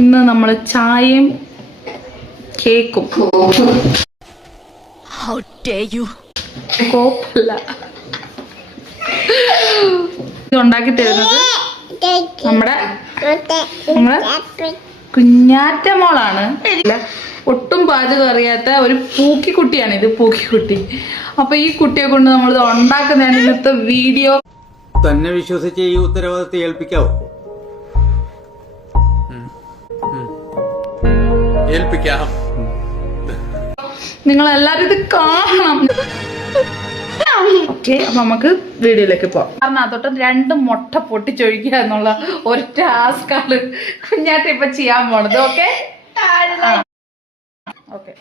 ഇന്ന് നമ്മൾ ചായയും കേക്കും. കോപ്പല്ല ഇത് ഉണ്ടാക്കി തരുന്നത് നമ്മുടെ കുഞ്ഞാറ്റ മോളാണ്. ഒട്ടും പാചകം അറിയാത്ത ഒരു പൂക്കിക്കുട്ടിയാണ് ഇത്, പൂക്കിക്കുട്ടി. അപ്പൊ ഈ കുട്ടിയെ കൊണ്ട് നമ്മൾ ഉണ്ടാക്കുന്നതാണ് ഇന്നത്തെ വീഡിയോ. തന്നെ വിശ്വസിച്ച് ഈ ഉത്തരവാദിത്തം ഏൽപ്പിക്കാവോ? ഏൽപ്പിക്കാം. നിങ്ങൾ എല്ലാരും ഇത് കാണണം. ഓക്കെ, അപ്പൊ നമുക്ക് വീഡിയോയിലേക്ക് പോവാം. കാരണം അതൊട്ട് 2 മുട്ട പൊട്ടിച്ചൊഴിക്കുക എന്നുള്ള ഒരു ടാസ്കാണ് കുഞ്ഞാറ്റ ഇപ്പൊ ചെയ്യാൻ പോണത്. ഓക്കെ ഓക്കെ,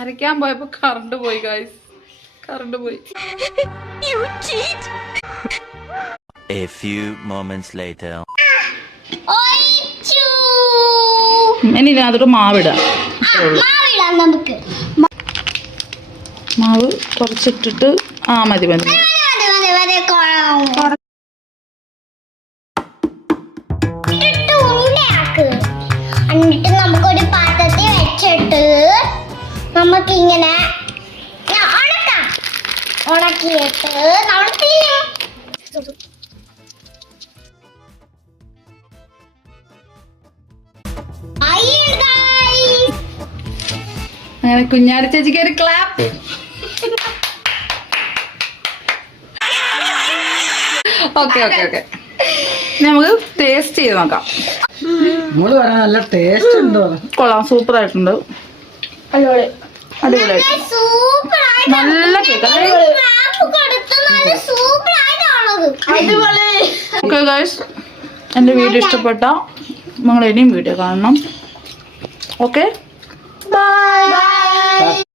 അരയ്ക്കാൻ പോയപ്പോ കറണ്ട് പോയി ഗൈസ്, കറണ്ട് പോയി. A few moments later. ഇനി ഇതിനകത്തോട്ട് മാവിടാം. മാവ് കുറച്ചിട്ടിട്ട് മതി മതി. എന്നിട്ട് നമുക്കൊരു പാത്രത്തിൽ വെച്ചിട്ട് നമുക്കിങ്ങനെ ഉണക്കിയിട്ട് നമ്മൾ ചെയ്യും. അങ്ങനെ കുഞ്ഞാടി ചേച്ചിക്ക് ഒരു ക്ലാപ്പ്. ഓക്കെ ഓക്കെ ഓക്കെ, നമുക്ക് ടേസ്റ്റ് ചെയ്ത് നോക്കാം. നല്ല ടേസ്റ്റ് ഉണ്ടോ? കൊള്ളാം, സൂപ്പർ ആയിട്ടുണ്ട്, അടിപൊളിയായിട്ട് നല്ല കേക്ക്. ഓക്കെ ഗൈസ്, എൻ്റെ വീഡിയോ ഇഷ്ടപ്പെട്ട നിങ്ങൾ ഇനിയും വീഡിയോ കാണണം. Okay, by.